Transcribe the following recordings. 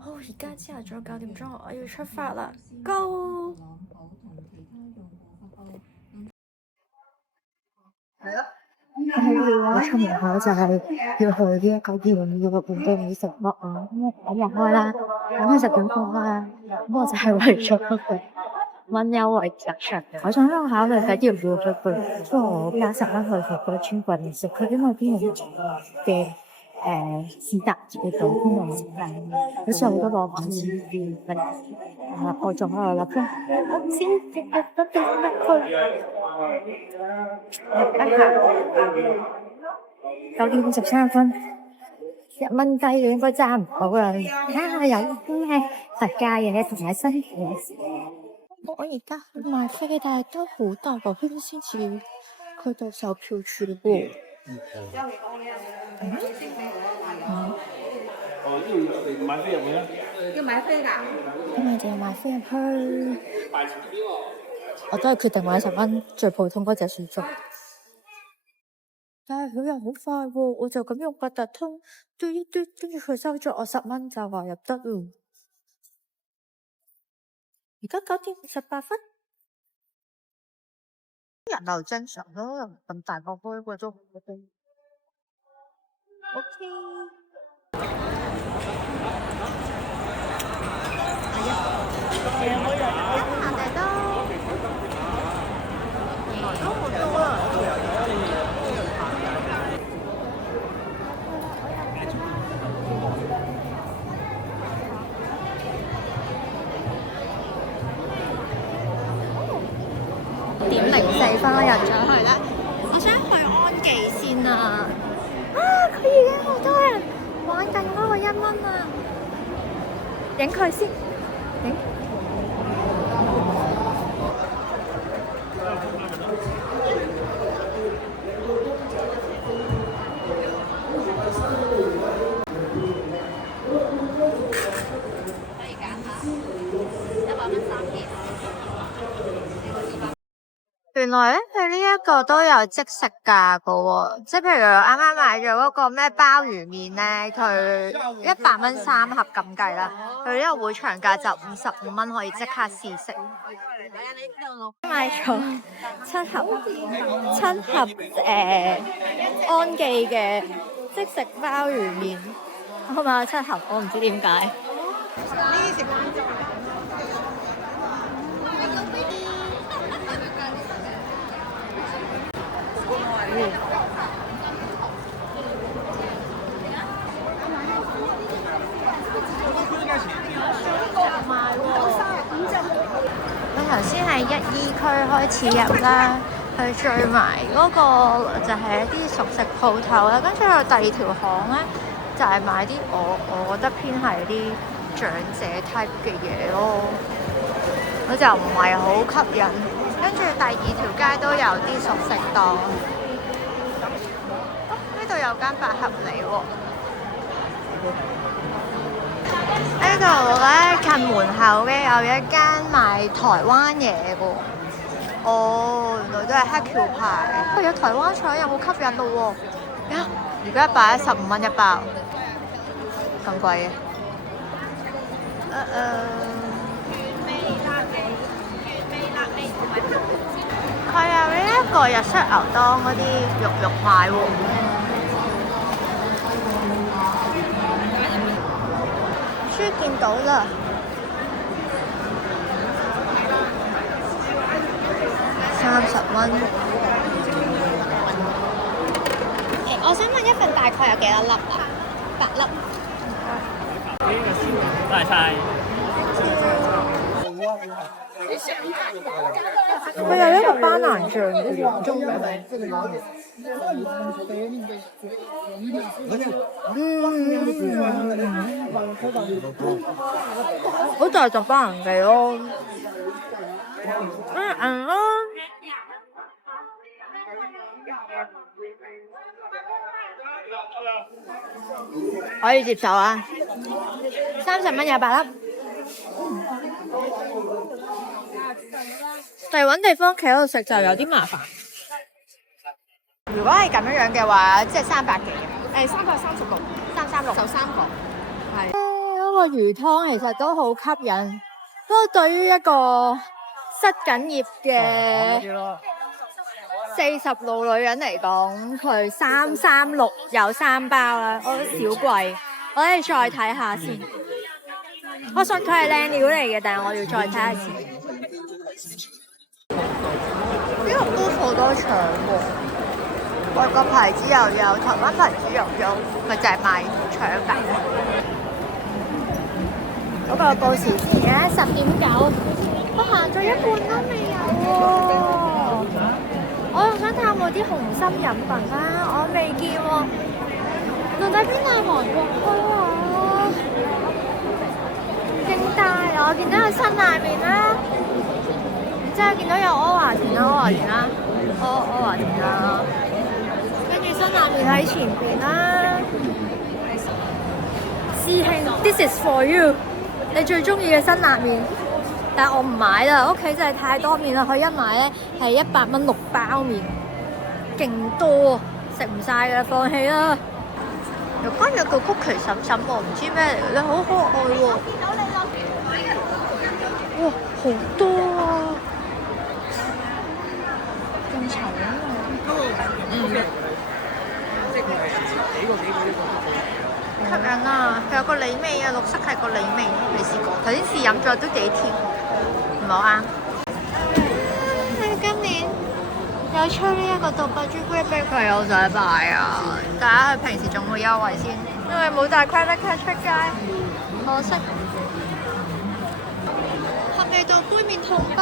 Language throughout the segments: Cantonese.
好，而家朝頭早9點鐘，我要出發啦，Go！我出門口就係要去呢一個要個本地美食屋啊，咁我10日開啦，咁佢10點放開啦，咁我就係為咗佢蚊優惠特長。我想考慮緊要唔要去佢，不過我加10蚊去佢個專櫃食，佢因為邊個嘅市集嘅早空運食飯，好似好多個品牌我仲喺度諗緊，我唔知得點樣去。9點53分，1蚊雞嘅應該揸唔到啦。睇下有啲咩特價嘢同埋新嘢。我而家去買飛，但係都好大個圈先至去到售票處喎。要買飛入去啊？要買飛㗎？咁咪就要買飛入去。我都係決定買10蚊最普通嗰隻算數。但係佢又好快喎，我就咁用八達通嘟一嘟，跟住佢收咗我10蚊就話入得咯。而家9點58分，人流正常咯，又咁大個杯嗰種嗰啲。OK。9點04分啦，入咗去啦。我想去安記先啊！佢已經好多人玩緊嗰個1蚊啊！影佢先，影。原來咧，佢呢一個都有即食價噶喎，即係譬如我啱啱買咗嗰個咩鮑魚麵咧，佢100蚊3盒咁計啦，佢呢個會場價就55蚊可以即刻試食。買咗7盒安記嘅即食鮑魚麵，我買咗7盒，我唔知點解。我頭先喺1E區開始入啦，去最埋嗰個就係一啲熟食鋪頭啦，跟住去第2條巷咧，就係買啲我覺得偏係啲長者 type 嘅嘢咯，我就唔係好吸引。跟住第2條街都有啲熟食檔，呢度有間百合利喎。呢度咧近門口嘅有一間賣台灣嘢嘅，哦，原來都係黑橋牌。有台灣菜又好吸引咯喎！呀，而家115蚊一包，咁貴嘅。佢有呢一個日式牛檔嗰啲肉賣喎。終於見到啦，30蚊。我想問一份大概有幾多粒啊？8粒。大菜。佢有一個班蘭醬嘅中好大隻班蘭味咯，可以接受啊，30蚊有8粒。但係揾地方企喺度食就有啲麻煩。如果係咁樣嘅話，即係300幾嘅，336，就3個。係嗰個魚湯其實都好吸引，不過對於一個失緊業嘅40路女人嚟講，佢336有3包啦，我覺得小貴，我哋再睇下先。我信佢係靚料嚟嘅，但係我要再睇下先。呢度都好多腸喎。外國牌子又有，台灣牌子又有，咪就係賣腸㗎。嗰個報時而家10:09，我行咗一半都未有喎。我又想睇下有冇啲紅心飲品啦，我未見喎。到底邊度係韓國區啊？勁大啊！我見到有辛拉麵啦，之後見到有阿華田啦，阿華田啦，阿華田啦。辛拉麵喺前邊啦，師兄 ，This is for you， 你最中意嘅辛拉麵，但係我唔買啦，屋企真係太多麵啦，佢一買咧係100蚊6包麵，勁多，食唔晒㗎，放棄啦。又關有個曲奇嬸嬸喎，唔知咩嚟嘅，你好可愛喎，哇，好多啊，咁重啊，吸引啊！佢有個梨味啊，綠色係個梨味，未試過。頭先試飲咗都幾甜，唔好啱。今年有出呢一個杜拜朱古力冰淇淋，我想買啊！大家去平時仲會優惠先，因為冇帶 credit card 出街，可惜。係咪到杯麵桶包？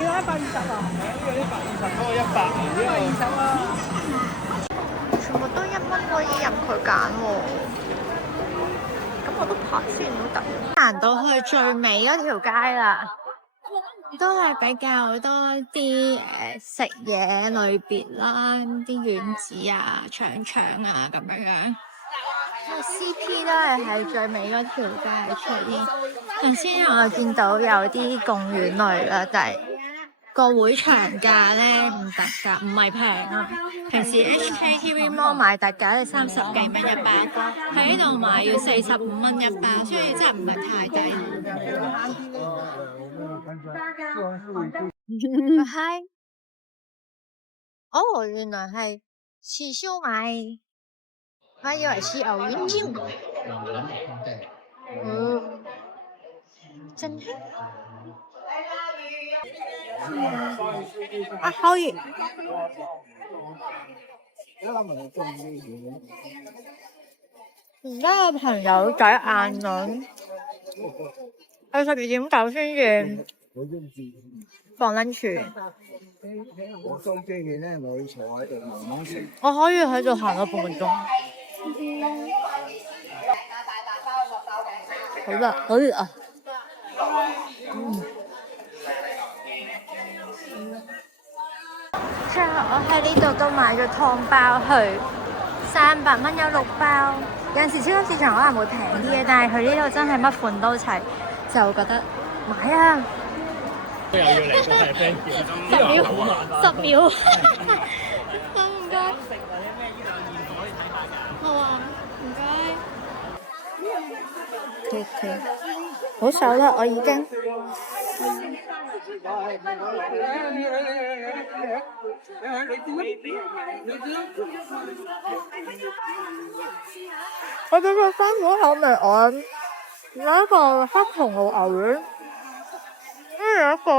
要120啊？呢個120，嗰個100，120啊！全部都1蚊可以任佢揀喎，咁我都排先好得。行到去最尾嗰條街啦，都係比較多啲食嘢類別啦，啲丸子啊、腸腸啊咁樣。CP 都係喺最尾嗰條街出現。頭先我見到有啲貢丸類啦，但係個會場價咧唔特價，唔係平啊！平時 HKTV Mall 買特價係30幾蚊一包，喺呢度買要45蚊一包，所以真係唔係太低。嗨！哦，原來係刺燒賣，我以為是牛丸添。真香！啊，好熱！而家有朋友仔晏咗，佢12.9先至放 lunch。我收機嘅咧，我要坐喺度慢慢食。我可以喺度行咗半個鐘。好熱，好熱啊！最後我喺呢度都買咗湯包去，300蚊有6包。有陣時超級市場可能會平啲嘅，但係佢呢度真係乜款都齊，就覺得買啊！又要嚟個係 thank you， 10秒，唔該。好啊，唔該。OK， 好手啦，我已經。我哋個生果口味我有一個黑松露牛丸，有一個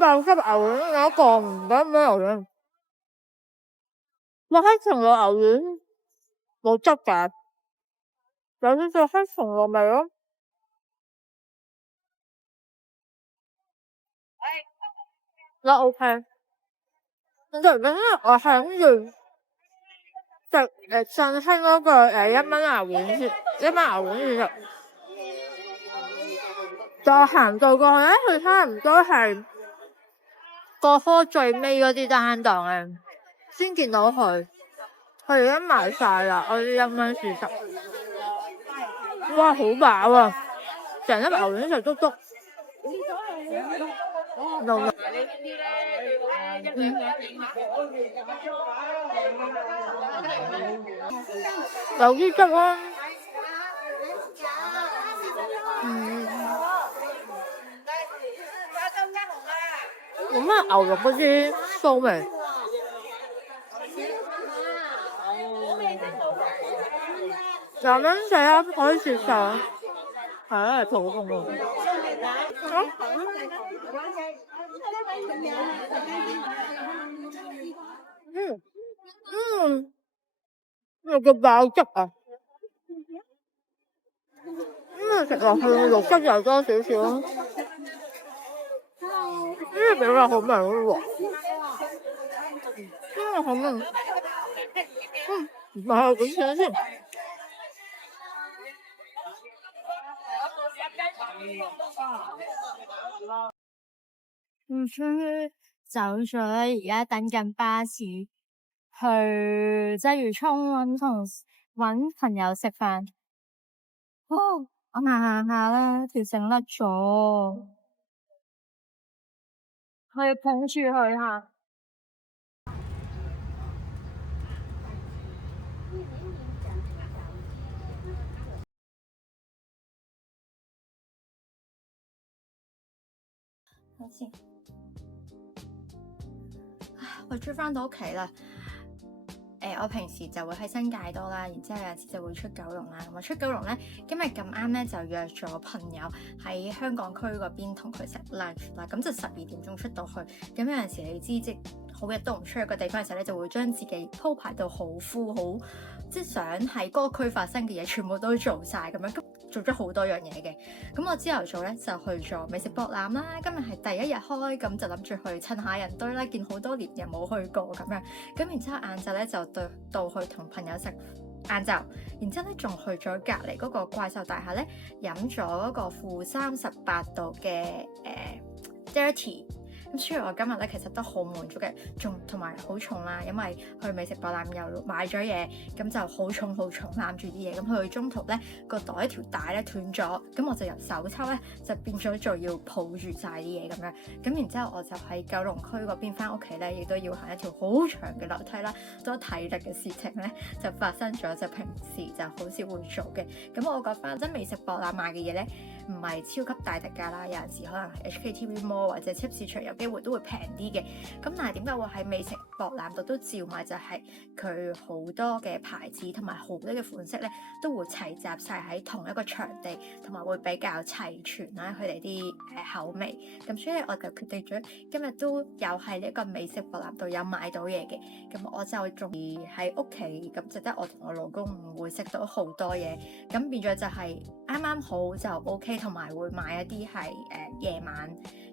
爆汁牛丸，有一個唔知咩牛丸。個黑松露牛丸冇汁㗎，有啲隻黑松露味咯。我 OK， 我突然間我係諗住食振興嗰個1蚊牛丸先，1蚊牛丸先食。就行到過去咧，佢差唔多係個科最尾嗰啲單檔嘅，先見到佢。佢而家賣晒啦，我啲1蚊試食。哇，好飽啊！成粒牛丸食足足。有啲汁啊。冇乜牛肉嗰啲騷味。廿蚊仔啊，可以接受。係啊，普通喎。有個爆汁啊！食落去肉質又多少少。比較好味喎。好味。唔係幾錢先？終於走咗啦，而家等緊巴士去鰂魚涌搵朋友食飯。我行下啦，條繩甩咗，我要捧住佢下。好先，我終於返到屋企啦。我平時就會喺新界多啦，然之後有陣時就會出九龍啦。咁我出九龍咧，今日咁啱咧就約咗朋友喺香港區嗰邊同佢食 lunch 啦。咁就12點鐘出到去。咁有陣時你知即係好日都唔出一個地方嘅時候咧，就會將自己鋪排到好 full，好即係想喺嗰個區發生嘅嘢全部都做晒咁樣。咁做咗好多樣嘢嘅。咁我朝頭早咧就去咗美食博覽啦。今日係第一日開，咁就諗住去趁下人堆啦，見好多年人冇去過咁樣。咁然之後晏晝咧就到去同朋友食晏晝，然之後咧仲去咗隔離嗰個怪獸大廈咧飲咗嗰個-38度嘅dirty。咁所以我今日咧其實都好滿足嘅，同埋好重啦，因為去美食博覽又買咗嘢，咁就好重攬住啲嘢。咁去中途咧個袋條帶咧斷咗，咁我就由手抽咧就變咗做要抱住晒啲嘢咁樣。咁然之後我就喺九龍區嗰邊翻屋企咧，亦都要行一條好長嘅樓梯啦，多體力嘅事情咧就發生咗，就平時就好少會做嘅。咁我覺得即係美食博覽買嘅嘢咧唔係超級大特價啦，有陣時可能係 HKTV Mall 或者超市場有機會都會平啲嘅。咁但係點解會喺美食博覽度都照買？就係佢好多嘅牌子同埋好多嘅款式咧都會齊集晒喺同一個場地，同埋會比較齊全啦佢哋啲口味。咁所以我就決定咗今日都有喺呢個美食博覽度有買到嘢嘅。咁我就仲喺屋企，咁就得我同我老公唔會食到好多嘢，咁變咗就係啱啱好就 OK。同埋會買一啲係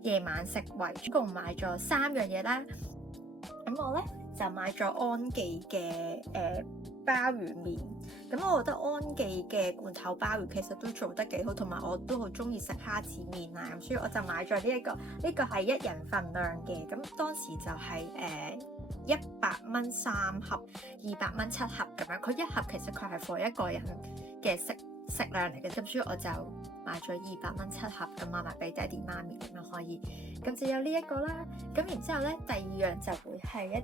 夜晚食為主，共買咗3樣嘢啦。咁我咧就買咗安記嘅鮑魚麵。咁我覺得安記嘅罐頭鮑魚其實都做得幾好，同埋我都好中意食蝦子麵啊。咁所以我就買咗呢個係1人份量嘅。咁當時就係100蚊3盒，200蚊7盒咁樣。佢一盒其實佢係for一個人嘅食量嚟嘅，咁所以我就買咗200蚊7盒，咁買埋俾爹哋媽咪咁樣可以，咁就有呢一個啦。咁然之後咧，第二樣就會係一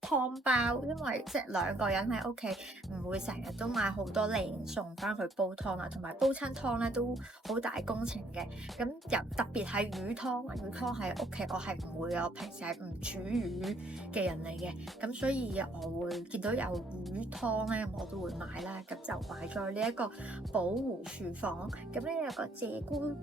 啲湯包，因為即係2個人喺屋企唔會成日都買好多靚餸翻去煲湯啊，同埋煲親湯咧都好大工程嘅。咁特別係魚湯喺屋企我係唔會，我平時係唔煮魚嘅人嚟嘅，咁所以我會見到有魚湯咧，我都會買啦。咁就買咗呢一個寶湖廚房，咁咧有個鷓鴣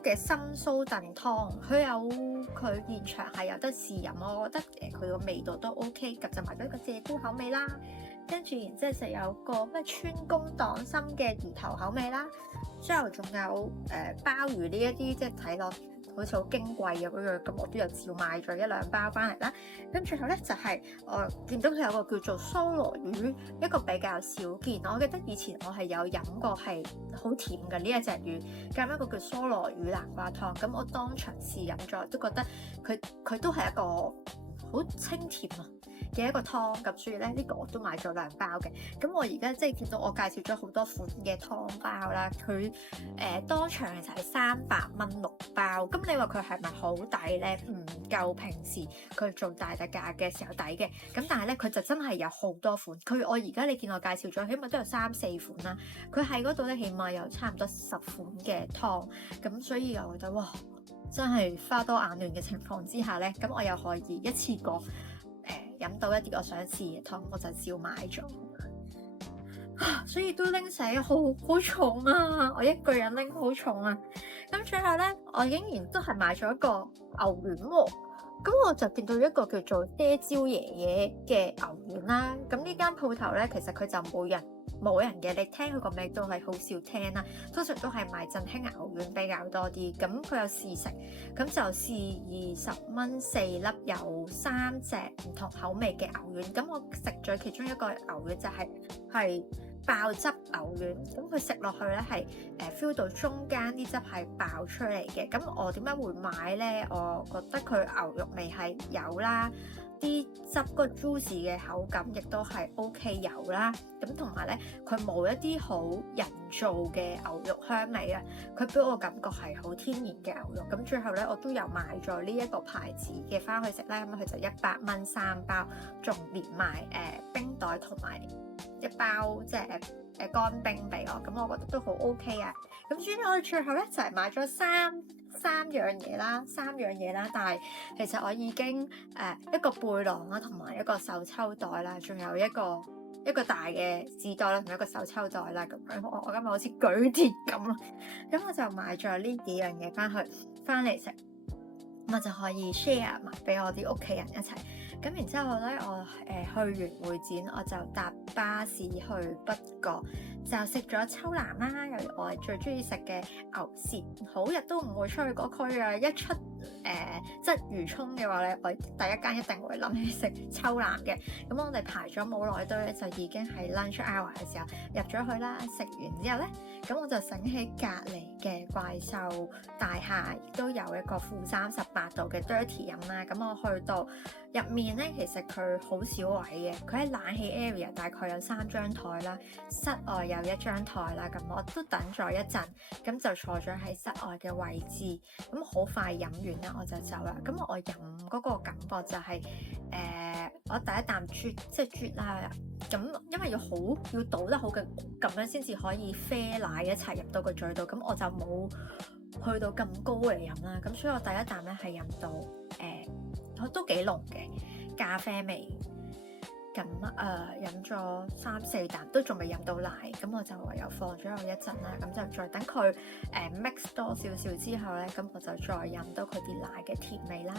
嘅參蘇燉湯，佢現場係有得試飲，我覺得佢個味道都 OK，咁就買咗一個鷓鴣口味啦。跟住然之後就有個咩川芎黨參嘅魚頭口味啦，之後仲有鮑魚呢一啲即係睇落好似好矜貴嘅嗰樣，咁我都有照買咗1-2包翻嚟啦。咁最後咧就係我見到佢有個叫做蘇羅魚，一個比較少見。我記得以前我係有飲過係好甜嘅呢一隻魚，咁一個叫蘇羅魚南瓜湯。咁我當場試飲咗，都覺得佢都係一個好清甜啊，嘅一個湯，咁所以咧呢個我都買咗2包嘅。咁我而家即係見到我介紹咗好多款嘅湯包啦，佢當場其實係300蚊6包，咁你話佢係咪好抵咧？唔夠平時佢做大特價嘅時候抵嘅，咁但係咧佢就真係有好多款，我而家你見我介紹咗，起碼都有3-4款啦，佢喺嗰度咧起碼有差唔多10款嘅湯，咁所以我覺得哇，真係花多眼亂嘅情況之下咧，咁我又可以一次過飲到一啲我想試嘅湯，我就照買咗。所以都拎死好重啊！我一個人拎好重啊！咁最後咧，我竟然都係買咗一個牛丸喎。咁我就見到一個叫做爹蕉爺爺嘅牛丸啦。咁呢間鋪頭咧，其實佢就冇人嘅，你聽佢個名都係好少聽啦。通常都係賣振興牛丸比較多啲。咁佢有試食，咁就試20蚊4粒，有3隻唔同口味嘅牛丸。咁我食咗其中一個牛丸就係爆汁牛丸，咁佢食落去咧係feel 到中間啲汁係爆出嚟嘅。咁我點解會買咧？我覺得佢牛肉味係有啦，啲汁個 juicy 嘅口感亦都係 OK 有啦。咁同埋咧，佢冇一啲好人造嘅牛肉香味啊，佢俾我感覺係好天然嘅牛肉。咁最後咧，我都有買咗呢一個牌子嘅翻去食啦。咁佢就100蚊3包，仲連埋冰袋同埋一包即係乾冰俾我，咁我覺得都好 OK 啊。咁所以我哋最後咧就係買咗三樣嘢啦，但係其實我已經一個背囊啦，同埋一個手抽袋啦，仲有一個大嘅紙袋啦，同埋一個手抽袋啦，咁樣我今日好似舉鐵咁咯。咁我就買咗呢幾樣嘢翻嚟食，咁我就可以 share 埋俾我啲屋企人一齊。咁然之後咧，我去完會展，我就搭巴士去北角，就食咗秋南啦，又我係最中意食嘅牛舌，好日都唔會出去嗰區啊！一出鰂魚涌嘅話咧，我第一間一定會諗起食秋南嘅。咁我哋排咗冇耐隊咧，就已經係 lunch hour 嘅時候入咗去啦。食完之後咧，咁我就醒起隔離嘅怪獸大廈亦都有一個-38度嘅 dirty 飲啦。咁我去到入面咧，其實佢好少位嘅，佢喺冷氣 area 大概有3張台啦，室外有1張台啦。咁我都等咗一陣，咁就坐咗喺室外嘅位置。咁好快飲完啦，我就走啦。咁我飲嗰個感覺就係我第一啖啜啦。咁因為要倒得好嘅，咁樣先至可以啡奶一齊入到個嘴度。咁我就冇去到咁高嚟飲啦。咁所以我第一啖咧係飲到都幾濃嘅咖啡味。咁飲咗3-4啖都仲未飲到奶，咁我就唯有放咗佢一陣啦。咁就再等佢mix 多少少之後咧，咁我就再飲到佢啲奶嘅甜味啦。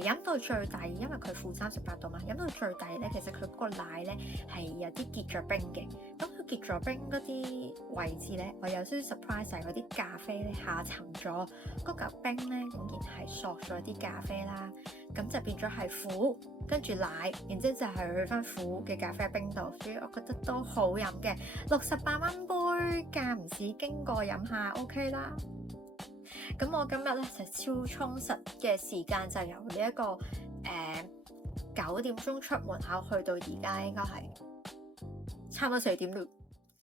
飲到最底，因為佢-38度嘛，飲到最底咧，其實佢嗰個奶咧係有啲結咗冰嘅。咁佢結咗冰嗰啲位置咧，我有少少 surprise 係嗰啲咖啡咧下沉咗，嗰嚿冰咧竟然係索咗啲咖啡啦，咁就變咗係苦，跟住奶，然之後就係去翻苦嘅咖啡冰度，所以我覺得都好飲嘅。68蚊杯，間唔時經過飲下 OK 啦。咁我今日咧就超充實嘅時間就由呢一個9點鐘出門口去到而家應該係差唔多4點